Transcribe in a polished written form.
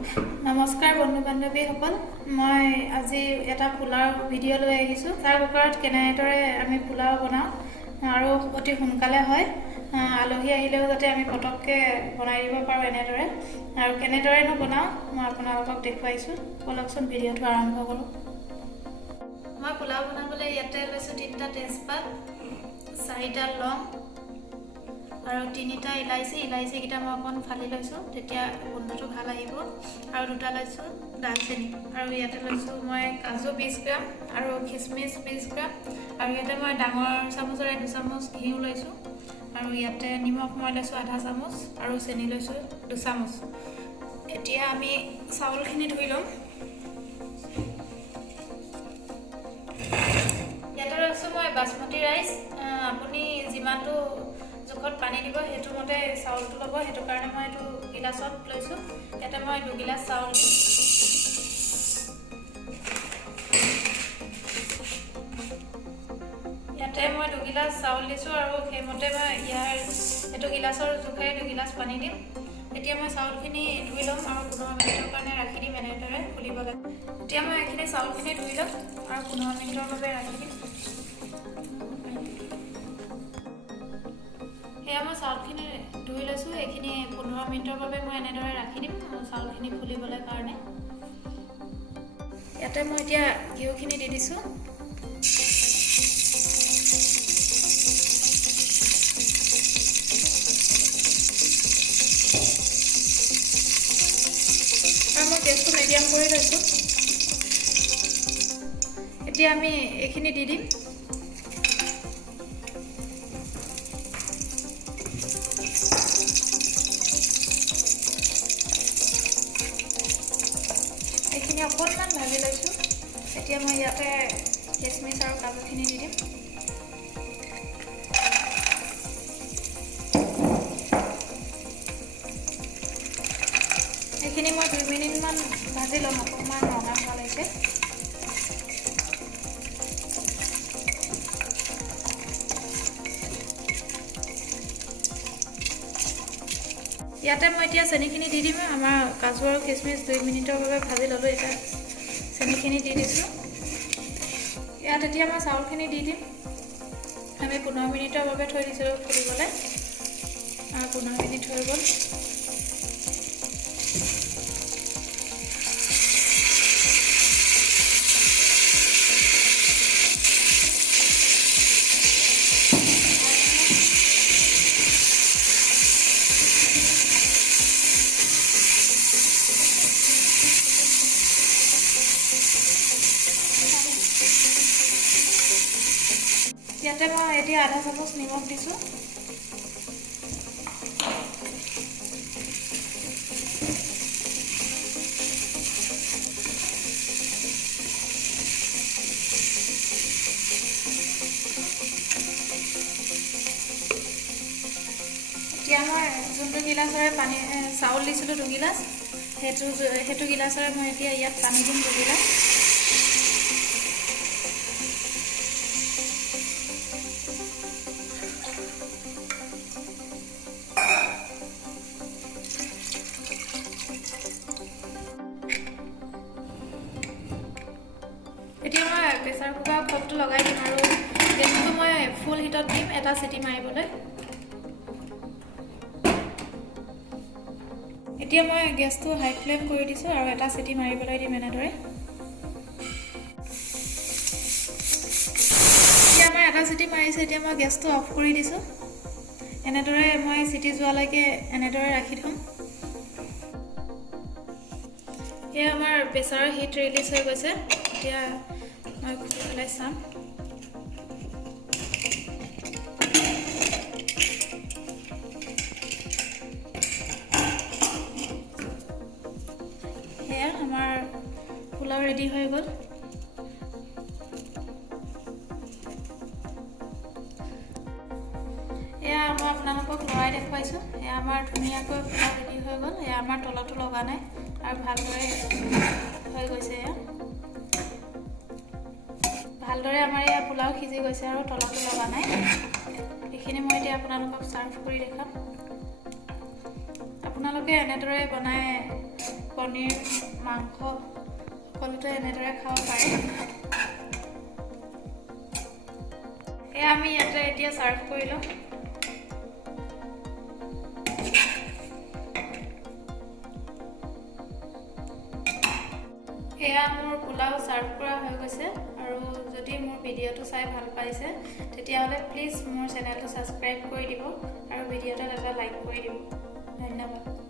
নমস্কাৰ বন্ধু বান্ধৱীসকল, মই আজি এটা পোলাও ভিডিঅ' লৈ আহিছোঁ। তাৰ কুকাৰত কেনেদৰে আমি পোলাও বনাওঁ আৰু অতি সোনকালে হয়, আলহী আহিলেও যাতে আমি পটককৈ বনাই দিব পাৰোঁ এনেদৰে, আৰু কেনেদৰেনো বনাওঁ মই আপোনালোকক দেখুৱাইছোঁ। বলকচোন ভিডিঅ'টো আৰম্ভ কৰোঁ। মই পোলাও বনাবলৈ ইয়াতে লৈছোঁ 3টা তেজপাত, 4টা লং আৰু 3টা ইলাইচিকেইটা মই অকণ ফালি লৈছোঁ, তেতিয়া গোন্ধটো ভাল আহিব। আৰু 2টা লৈছোঁ দালচেনি, আৰু ইয়াতে লৈছোঁ মই কাজু 20 গ্ৰাম আৰু খিচমিচ 20 গ্ৰাম, আৰু ইয়াতে মই ডাঙৰ চামুচেৰে 2 চামুচ ঘিউ লৈছোঁ, আৰু ইয়াতে নিমখ মই লৈছোঁ আধা চামুচ আৰু চেনি লৈছোঁ 2 চামুচ। এতিয়া আমি চাউলখিনি ধুই ল'ম। ইয়াতে লৈছোঁ মই বাসমতি ৰাইচ। আপুনি যিমানটো জোখত পানী দিব সেইটো মতে চাউলটো ল'ব, সেইটো কাৰণে মই এইটো গিলাচত লৈছোঁ। ইয়াতে মই 2 গিলাচ চাউল দিছোঁ আৰু সেইমতে মই এইটো গিলাচৰ জোখাৰে 2 গিলাচ পানী দিম। এতিয়া মই চাউলখিনি ধুই ল'ম আৰু 15 মিনিটৰ কাৰণে ৰাখি দিম এনেদৰে খুলিব লাগে। এতিয়া মই এইখিনি চাউলখিনি ধুই ল'ম আৰু 15 মিনিটৰ বাবে ৰাখি দিম। সেয়া মই চাউলখিনি ধুই লৈছোঁ, এইখিনি 15 মিনিটৰ বাবে মই এনেদৰে ৰাখি দিম চাউলখিনি ফুলিবলৈ কাৰণে। ইয়াতে মই এতিয়া ঘিউখিনি দি দিছোঁ। আৰু মই গেছটো মিডিয়াম কৰি লৈছোঁ। এতিয়া আমি এইখিনি দি দিম। এইখিনি অকণমান ভাজি লৈছোঁ। এতিয়া মই ইয়াতে কিচমিচ আৰু কাজুখিনি দি দিম। এইখিনি মই 2 মিনিটমান ভাজি ল'ম, অকণমান ৰঙা হোৱালৈকে। ইয়াতে মই এতিয়া চেনিখিনি দি দিম। আমাৰ কাজু আৰু কিচমিচ 2 মিনিটৰ বাবে ভাজি ল'লোঁ, এতিয়া চেনিখিনি দি দিছোঁ। ইয়াত এতিয়া মই চাউলখিনি দি দিম। আমি 15 মিনিটৰ বাবে থৈ দিছিলোঁ ফুলিবলৈ, আৰু 15 মিনিট হৈ গ'ল। ইয়াতে মই এতিয়া আধা চামুচ নিমখ দিছোঁ। এতিয়া মই যোনটো গিলাচেৰে চাউল দিছিলোঁ 2 গিলাচ, সেইটো গিলাচেৰে মই এতিয়া ইয়াত পানী দিম 2 গিলাচ। এতিয়া মই প্ৰেছাৰ কুকাৰ খপটো লগাই দিম আৰু গেছটো মই ফুল হিটত দিম এটা চিটি মাৰিবলৈ। এতিয়া মই গেছটো হাই ফ্লেম কৰি দিছোঁ আৰু এটা চিটি মাৰিবলৈ দিম এনেদৰে। এতিয়া আমাৰ এটা চিটি মাৰিছে, এতিয়া মই গেছটো অফ কৰি দিছোঁ। এনেদৰে মই চিটি যোৱালৈকে এনেদৰে ৰাখি থ'ম। এয়া আমাৰ প্ৰেছাৰৰ হিট ৰিলিজ হৈ গৈছে। এতিয়া মই খুলি পেলাই চাম। সেয়া আমাৰ পোলাও ৰেডি হৈ গ'ল। এয়া মই আপোনালোকক লৰাই দেখুৱাইছোঁ। এয়া আমাৰ ধুনীয়াকৈ পোলাও ৰেডি হৈ গ'ল। এয়া আমাৰ তলতো লগা নাই আৰু ভালদৰে হৈ গৈছে। এয়া ভালদৰে আমাৰ এয়া পোলাও সিজি গৈছে আৰু তলতো লগা নাই। এইখিনি মই এতিয়া আপোনালোকক চাৰ্ভ কৰি দেখাম। আপোনালোকে এনেদৰে বনাই পনীৰ মাংস সকলোতে এনেদৰে খাব পাৰে এয়া আমি ইয়াতে এতিয়া সাৰ্ভ কৰি লওঁ এয়া মোৰ পোলাও সাৰ্ভ কৰা হৈ গৈছে আৰু যদি মোৰ ভিডিঅটো চাই ভাল পাইছে তেতিয়াহলে প্লিজ মোৰ চেনেলটো সাবস্ক্ৰাইব কৰি দিব আৰু ভিডিঅটো এটা লাইক কৰি দিব ধন্যবাদ